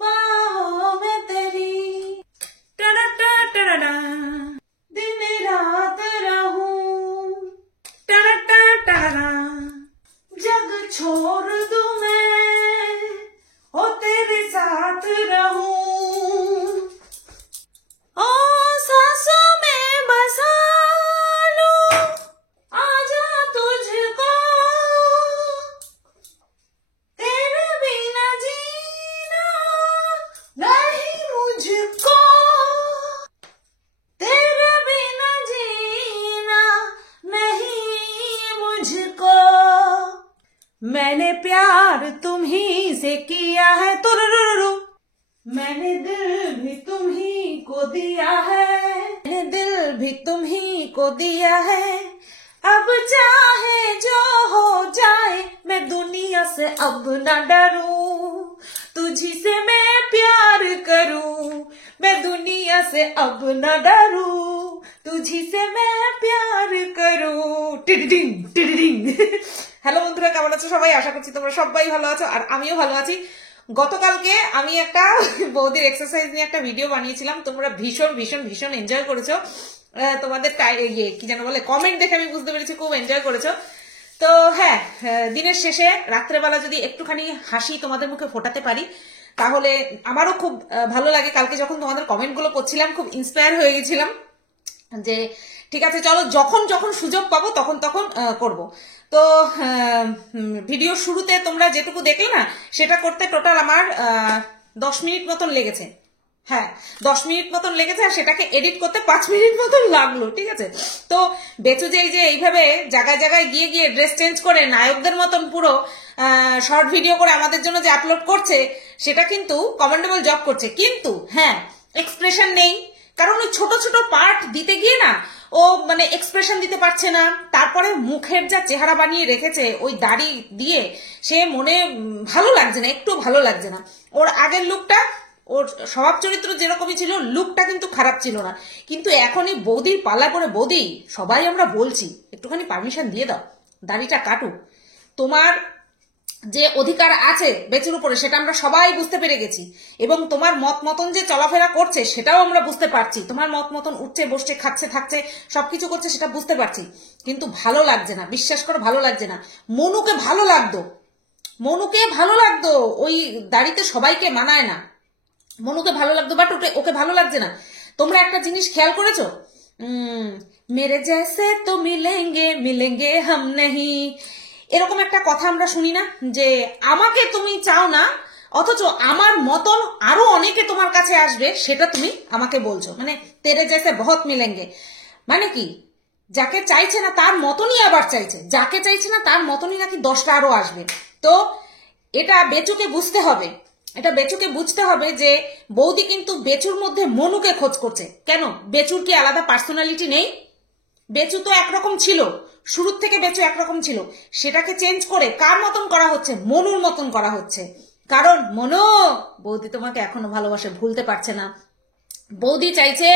बाहों में तेरी दिन रात रहूं, जग छोड़ दूं मैं, हो तेरे साथ रहूं, ओ सांसों में बसा लूं, आजा तुझको, तेरे बिना जीना नहीं मुझको, तेरे बिना जीना नहीं मुझको, मैंने प्यार तुम्ही से किया है तुरुरुरु, मैंने दिल भी तुम्ही को दिया है, मैंने दिल भी तुम्ही को दिया है, अब चाहे जो हो जाए मैं दुनिया से अब न डरूं, तुझी से मैं प्यार करूं, मैं दुनिया से अब न डरूं, तुझी से मैं प्यार करूं। টিডিডিং টিডিডিং। হ্যালো বন্ধুরা, কেমন আছো সবাই? আশা করছি তোমরা সবাই ভালো আছো আর আমিও ভালো আছি। গতকালকে আমি একটা বৌদির এক্সারসাইজ নিয়ে একটা ভিডিও বানিয়েছিলাম, তোমরা ভীষণ ভীষণ ভীষণ এনজয় করেছো। তোমাদের কি যেন বলে কমেন্ট দেখে আমি বুঝতে পেরেছি খুব এনজয় করেছো। তো হ্যাঁ, দিনের শেষে রাত্রেবেলা যদি একটুখানি হাসি তোমাদের মুখে ফোটাতে পারি তাহলে আমারও খুব ভালো লাগে। কালকে যখন তোমাদের কমেন্টগুলো পড়ছিলাম খুব ইন্সপায়ার হয়ে গেছিলাম যে ঠিক আছে চলো যখন যখন সুযোগ পাবো তখন তখন করব। তো ভিডিও শুরুতে তোমরা যেটুকু দেখলে না সেটা করতে টোটাল আমার 10 মিনিট মতন লেগেছে। হ্যাঁ, 10 মিনিট মতন লেগেছে আর সেটাকে এডিট করতে 5 মিনিট মতন লাগলো। ঠিক আছে, তো বেচু যে এই যে এইভাবে জায়গায় জায়গায় গিয়ে গিয়ে ড্রেস চেঞ্জ করে নায়কদের মতন পুরো শর্ট ভিডিও করে আমাদের জন্য যে আপলোড করছে সেটা কিন্তু কমেন্ডেবল জব করছে, কিন্তু হ্যাঁ এক্সপ্রেশন নেই। কারণ ওই ছোট ছোট পার্ট দিতে গিয়ে না ও মানে এক্সপ্রেশন দিতে পারছে না। তারপরে মুখের যা চেহারা বানিয়ে রেখেছে ওই দাড়ি দিয়ে, সে মনে ভালো লাগছে না, একটু ভালো লাগছে না। ওর আগের লুকটা, ওর স্বভাব চরিত্র যেরকমই ছিল, লুকটা কিন্তু খারাপ ছিল না। কিন্তু এখনই বৌদির পাল্লা করে, বৌদি সবাই আমরা বলছি একটুখানি পারমিশন দিয়ে দাও, দাড়িটা কাটুক। তোমার যে অধিকার আছে বেচুর উপরে সেটা আমরা সবাই বুঝতে পেরে গেছি, এবং তোমার মত মতন যে চলাফেরা করছে সেটাও আমরা বুঝতে পারছি। তোমার মত মতন উঠছে বসছে খাচ্ছে থাকছে সবকিছু করছে সেটা বুঝতে পারছি, কিন্তু ভালো লাগছে না, বিশ্বাস করো ভালো লাগছে না। মনুকে ভালো লাগতো, মনুকে ভালো লাগতো, ওই দাড়িতে সবাইকে মানায় না। মনুকে ভালো লাগতো বাট ওকে ভালো লাগছে না। তোমরা একটা জিনিস খেয়াল করেছো, মেরে জैसे তো মিলেঙ্গে মিলেঙ্গে হাম নেহি, এরকম একটা কথা আমরা শুনি না যে আমাকে তুমি চাও না অথচ আমার মতন আরো অনেকে তোমার কাছে আসবে সেটা তুমি আমাকে বলছো, মানে তেরে জैसे बहुत मिलेंगे। মানে কি, যাকে চাইছে না তার মতনই আবার চাইছে, যাকে চাইছে না তার মতনই নাকি 10টা আরো আসবে। তো এটা বেচুকে বুঝতে হবে, এটা বেচুকে বুঝতে হবে যে বৌদি কিন্তু বেচুর মধ্যে মনুকে খোঁজ করছে। কেন, বেচুর কি আলাদা পার্সোনালিটি নেই? বেচু তো একরকম ছিল, শুরুর থেকে বেচু একরকম ছিল, সেটাকে চেঞ্জ করে কার মতন করা হচ্ছে? মনুর মতন করা হচ্ছে। কারণ মনু, বৌদি তোমাকে এখনো ভালোবাসে, ভুলতে পারছে না। বৌদি চাইছে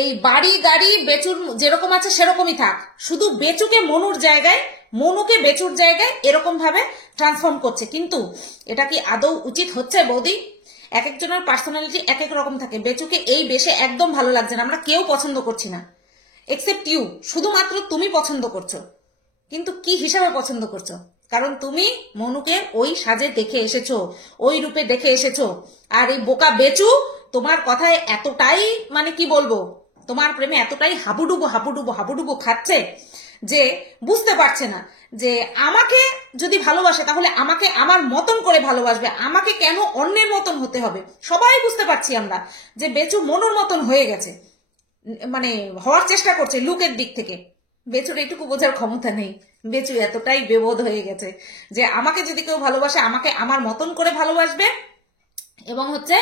এই বাড়ি গাড়ি বেচুর যেরকম আছে সেরকমই থাক, শুধু বেচুকে মনুর জায়গায়, মনুকে বেচুর জায়গায় এরকম ভাবে ট্রান্সফর্ম করছে। কিন্তু এটা কি আদৌ উচিত হচ্ছে বৌদি? এক একজনের পার্সোনালিটি এক এক রকম থাকে। বেচুকে এই বেশে একদম ভালো লাগছে না, আমরা কেউ পছন্দ করছি না এক্সেপ্ট ইউ, শুধুমাত্র তুমি পছন্দ করছো। কিন্তু কি হিসাবে পছন্দ করছো? কারণ তুমি মনুকে ওই সাজে দেখে এসেছো, ওই রূপে দেখে এসেছো। আর এই বোকা বেচু তোমার কথায় এতটাই মানে কি বলবো, তোমার প্রেমে এতটাই হাবুডুবু হাবুডুবু হাবুডুবু খাচ্ছে যে বুঝতে পারছে না যে আমাকে যদি ভালোবাসে তাহলে আমাকে আমার মতন করে ভালোবাসবে, আমাকে কেন অন্যের মতন হতে হবে। সবাই বুঝতে পারছি আমরা যে বেচু মনুর মতন হয়ে গেছে, মানে হওয়ার চেষ্টা করছে লুকের দিক থেকে। বেচুর এইটুকু বোঝার ক্ষমতা নেই, বেচু এতটাই বেবোধ হয়ে গেছে যে আমাকে যদি কেউ ভালোবাসে আমাকে আমার মতন করে ভালোবাসবে, এবং হচ্ছে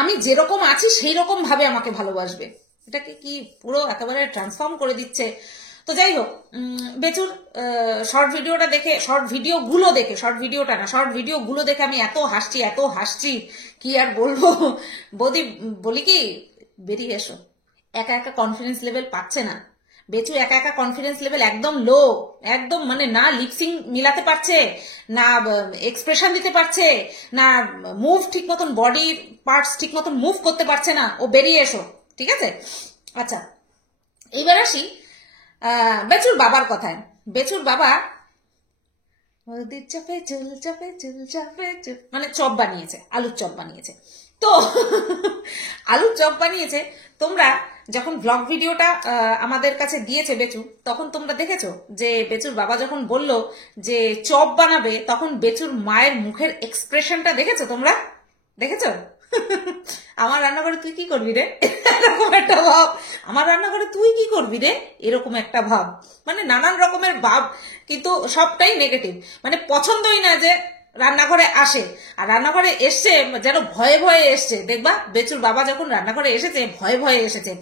আমি যেরকম আছি সেই রকম ভাবে আমাকে ভালোবাসবে। এটাকে কি পুরো একেবারে ট্রান্সফর্ম করে দিচ্ছে। তো যাই হোক, বেচুর শর্ট ভিডিওটা দেখে, শর্ট ভিডিওগুলো দেখে আমি এত হাসছি কি আর বলবো। বলি কি, বেরিয়ে এসো, একা একা কনফিডেন্স লেভেল পাচ্ছে না, বেচু একা একা কনফিডেন্স লেভেল একদম লো, একদম মানে না লিপসিং মিলাতে পারছে, না এক্সপ্রেশন দিতে পারছে, না মুভ ঠিক মতন, বডি পার্টস ঠিক মতন মুভ করতে পারছে না। ও বেরিয়ে এসো, ঠিক আছে? আচ্ছা, এইবার আসি বেচুর বাবার কথায়। বেচুর বাবা চাপে চুল চাপে চুল চাপে চুল মানে চপ বানিয়েছে, আলুর চপ বানিয়েছে। তো আলুর চপ বানিয়েছে। তোমরা যখন ব্লগ ভিডিওটা আমাদের কাছে দিয়েছে বেচু, তখন তোমরা দেখেছো যে বেচুর বাবা যখন বলল যে চপ বানাবে, তখন বেচুর মায়ের মুখের এক্সপ্রেশনটা দেখেছো? তোমরা দেখেছো? আমার রান্নাঘরে তুই কি করবি রে, এরকম একটা ভাব। আমার রান্নাঘরে তুই কি করবি রে, এরকম একটা ভাব। মানে নানান রকমের ভাব, কিন্তু সবটাই নেগেটিভ। মানে পছন্দই না যে রান্নাঘরে আসে। আর রান্নাঘরে এসছে যেন ভয়ে ভয়ে এসছে। দেখবা বেচুর বাবা যখন রান্নাঘরে এসেছে ভয়ে ভয়ে এসেছে,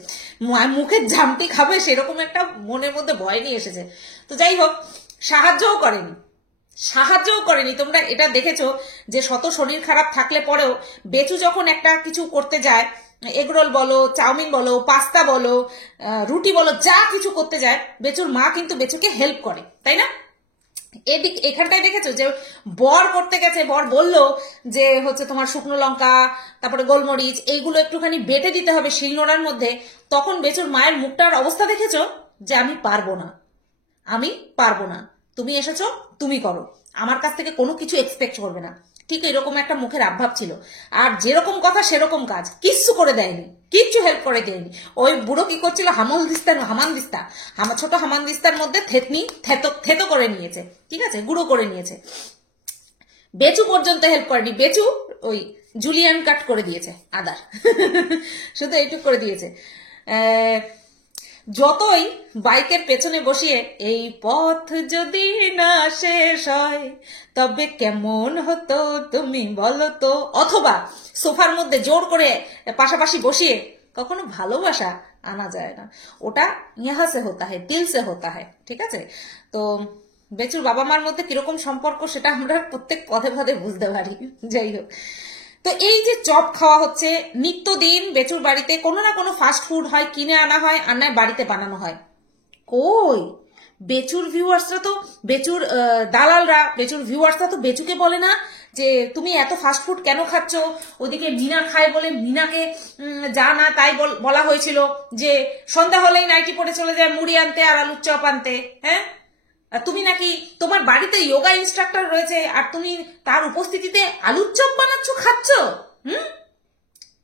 মুখের ঝামটি খাবে সেরকম একটা মনের মধ্যে ভয় নিয়ে এসেছে। তো যাই হোক, সাহায্যও করেনি। তোমরা এটা দেখেছো যে শত শরীর খারাপ থাকলে পরেও বেচু যখন একটা কিছু করতে যায়, এগরোল বলো, চাউমিন বলো, পাস্তা বলো, রুটি বলো, যা কিছু করতে যায়, বেচুর মা কিন্তু বেচুকে হেল্প করে, তাই না? এখানটায় দেখেছো যে বর করতে গেছে, বর বললো যে হচ্ছে তোমার শুকনো লঙ্কা, তারপরে গোলমরিচ, এইগুলো একটুখানি বেটে দিতে হবে শিলনোড়ার মধ্যে। তখন বেচুর মায়ের মুখটার অবস্থা দেখেছো যে আমি পারবো না, তুমি এসেছো, তুমি করো, আমার কাছ থেকে কোনো কিছু এক্সপেক্ট করবে না। ঠিক এরকম একটা মুখের আভাব ছিল। আর যেরকম কথা সেরকম কাজ, কিচ্ছু করে দেয়নি, কিচ্ছু হেল্প করে দেয়নি। ওই বুড়ো কি করছিল, ছোট হামানদিস্তার মধ্যে থেতো করে নিয়েছে, ঠিক আছে, গুঁড়ো করে নিয়েছে। বেচু পর্যন্ত হেল্প করেনি। বেচু ওই জুলিয়ান কাট করে দিয়েছে আদার, শুধু এইটুক করে দিয়েছে। যতই বাইকের পেছনে বসিয়ে এই পথ যদি না শেষ হয় তবে কেমন হতো তুমি বলো তো, অথবা সোফার মধ্যে জোর করে পাশাপাশি বসিয়ে কখনো ভালোবাসা আনা যায় না। ওটা ইহা সে হতা হয়, দিল সে হতা হয়, ঠিক আছে? তো বেচুর বাবা মার মধ্যে কিরকম সম্পর্ক সেটা আমরা প্রত্যেক পদে পদে বুঝতে পারি। যাই হোক, তো এই যে চপ খাওয়া হচ্ছে নিত্যদিন, বেচুর বাড়িতে কোনো না কোনো ফাস্ট ফুড হয়, কিনে আনা হয়, আর নয় বাড়িতে বানানো হয়। কই বেচুর ভিউয়ার্সরা তো, বেচুর দালালরা, বেচুর ভিউয়ার্সরা তো বেচুকে বলে না যে তুমি এত ফাস্ট ফুড কেন খাচ্ছ। ওদিকে মিনা খায় বলে মিনাকে যা না তাই বলা হয়েছিল যে সন্ধ্যা হলেই নাইটি পরে চলে যায় মুড়ি আনতে আর আলুর চপ আনতে। হ্যাঁ, তুমি নাকি তোমার বাড়িতে যোগা ইনস্ট্রাক্টর রয়েছে আর তুমি তার উপস্থিতিতে আলুর চপ বানাচ্ছ, খাচ্ছ।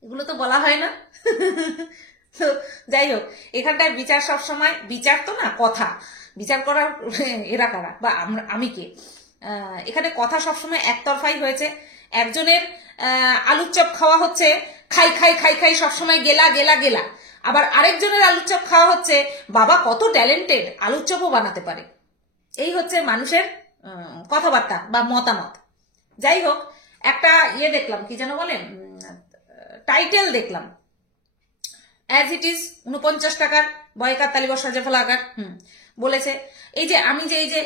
এগুলো তো বলা হয় না। তো যাই হোক, এখানটায় বিচার সবসময়, বিচার তো না, কথা বিচার করার এরা কারা বা আমি কে? এখানে কথা সবসময় একতরফাই হয়েছে। একজনের আলুর চপ খাওয়া হচ্ছে খাই খাই খাই খাই সবসময় গেলা গেলা গেলা, আবার আরেকজনের আলুর চপ খাওয়া হচ্ছে বাবা কত ট্যালেন্টেড, আলুর চপও বানাতে পারে। এই হচ্ছে মানুষের কথাবার্তা বা মতামত। যাই হোক, একটা ইয়ে দেখলাম, কি যেন বলেন, টাইটেল দেখলাম, অ্যাজ ইট ইজ 49 টাকার বয়কার তালিবর সজেফল আগার বলেছে এই যে আমি যে এই যে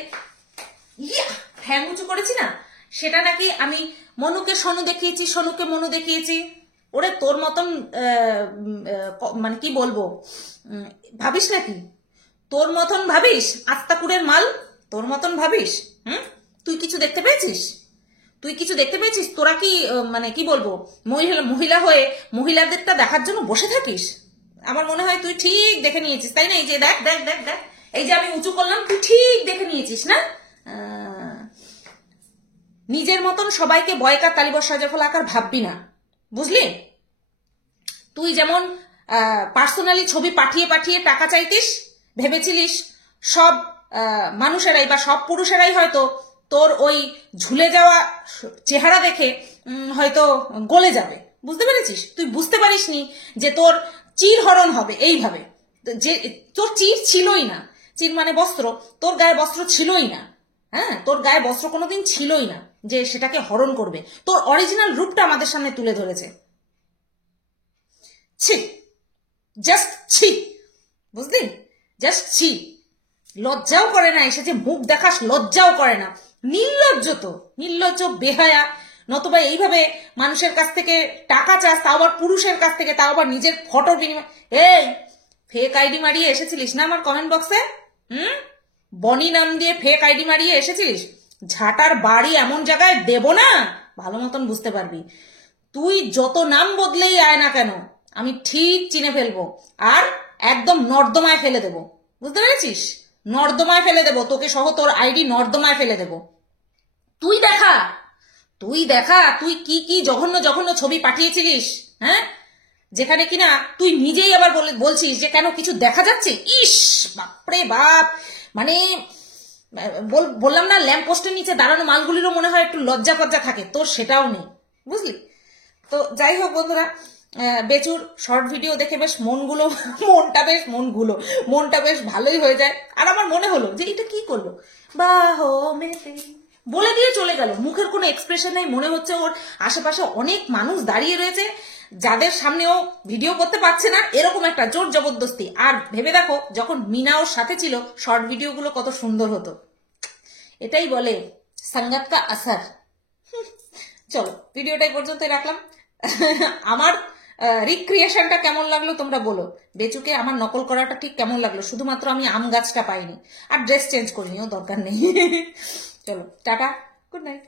ঠ্যাং উঁচু করেছি না, সেটা নাকি আমি মনুকে সনু দেখিয়েছি, সনুকে মনু দেখিয়েছি। ওরে তোর মতন মানে কি বলবো, ভাবিস নাকি? তোর মতন ভাবিস? আস্তাকুরের মাল, তোর মতন ভাবিস? তুই কিছু দেখতে পেয়েছিস? তোরা কি মানে কি বলবো, মহিলা হয়ে মহিলাদেরটা দেখার জন্য বসে থাকিস? আমার মনে হয় তুই ঠিক দেখে নিয়েছিস, তাই না? এই যে দেখ দেখ দেখ দেখ, এই যে আমি উঁচু করলাম, তুই ঠিক দেখে নিয়েছিস না? নিজের মতন সবাইকে বয়কার তালিবর সজেফল আকার ভাববি না, বুঝলি? তুই যেমন পার্সোনালি ছবি পাঠিয়ে পাঠিয়ে টাকা চাইতিস, ভেবেছিলিস সব মানুষেরাই বা সব পুরুষেরাই হয়তো তোর ওই ঝুলে যাওয়া চেহারা দেখে হয়তো গলে যাবে, বুঝতে পেরেছিস? তুই বুঝতে পারিসনি যে তোর চিরহরণ হবে এইভাবে, যে তোর চির ছিলই না। চির মানে বস্ত্র, তোর গায়ে বস্ত্র ছিলই না। হ্যাঁ, তোর গায়ে বস্ত্র কোনোদিন ছিলই না যে সেটাকে হরণ করবে। তোর অরিজিনাল রূপটা আমাদের সামনে তুলে ধরেছে। ছি, জাস্ট ছি, বুঝলি? জাস্ট ছি। লজ্জাও করে না, এসে যে মুখ দেখাস লজ্জাও করে না। নির্লজ্জ তো, নির্লজ্জ, বেহায়া। নতুবা এইভাবে মানুষের কাছ থেকে টাকা চাস, তাও আবার পুরুষের কাছ থেকে, তাও আবার নিজের ফটোর বিনিময়ে। এই ফেক আইডি মারিয়ে এসেছিলিস না আমার কমেন্ট বক্সে? বনি নাম দিয়ে ফেক আইডি মারিয়ে এসেছিলিস। ঝাঁটার বাড়ি এমন জায়গায় দেব না, ভালো মতন বুঝতে পারবি। তুই যত নাম বদলেই আয় না কেন, আমি ঠিক চিনে ফেলবো, আর একদম নর্দমায় ফেলে দেবো, বুঝতে পেরেছিস? নর্দমায় ফেলে দেবো তোকে সহ, তোর আইডি নর্দমায় ফেলে দেবো। তুই দেখা তুই কি কি জঘন্য জঘন্য ছবি পাঠিয়েছিলিস, হ্যাঁ, যেখানে কিনা তুই নিজেই আবার বলছিস যে কেন কিছু দেখা যাচ্ছে। ইস বাপরে বাপ, মানে বললাম না, ল্যাম্প পোস্টের নিচে দাঁড়ানো মালগুলিরও মনে হয় একটু লজ্জা ফজ্জা থাকে, তোর সেটাও নেই, বুঝলি? তো যাই হোক বন্ধুরা, বেচুর শর্ট ভিডিও দেখে বেশ মনটা বেশ ভালোই হয়ে যায়। আর আমার মনে হলো যে এটা কি করলো, বাহো মেতে বলে দিয়ে চলে গেল, মুখের কোনো এক্সপ্রেশন নেই, মনে হচ্ছে ওর আশেপাশে অনেক মানুষ দাঁড়িয়ে রয়েছে যাদের সামনেও ভিডিও করতে পারছে না, এরকম একটা জোর জবরদস্তি। আর ভেবে দেখো যখন মিনা ওর সাথে ছিল, শর্ট ভিডিওগুলো কত সুন্দর হতো। এটাই বলে সঙ্গত কা আসার। চলো ভিডিওটাই পর্যন্তই রাখলাম। আমার রিক্রিয়েশনটা কেমন লাগলো তোমরা বলো, বেচুকে আমার নকল করাটা ঠিক কেমন লাগলো। শুধুমাত্র আমি আম গাছটা পাইনি, আর ড্রেস চেঞ্জ করিনিও, দরকার নেই। চলো টাটা, গুড নাইট।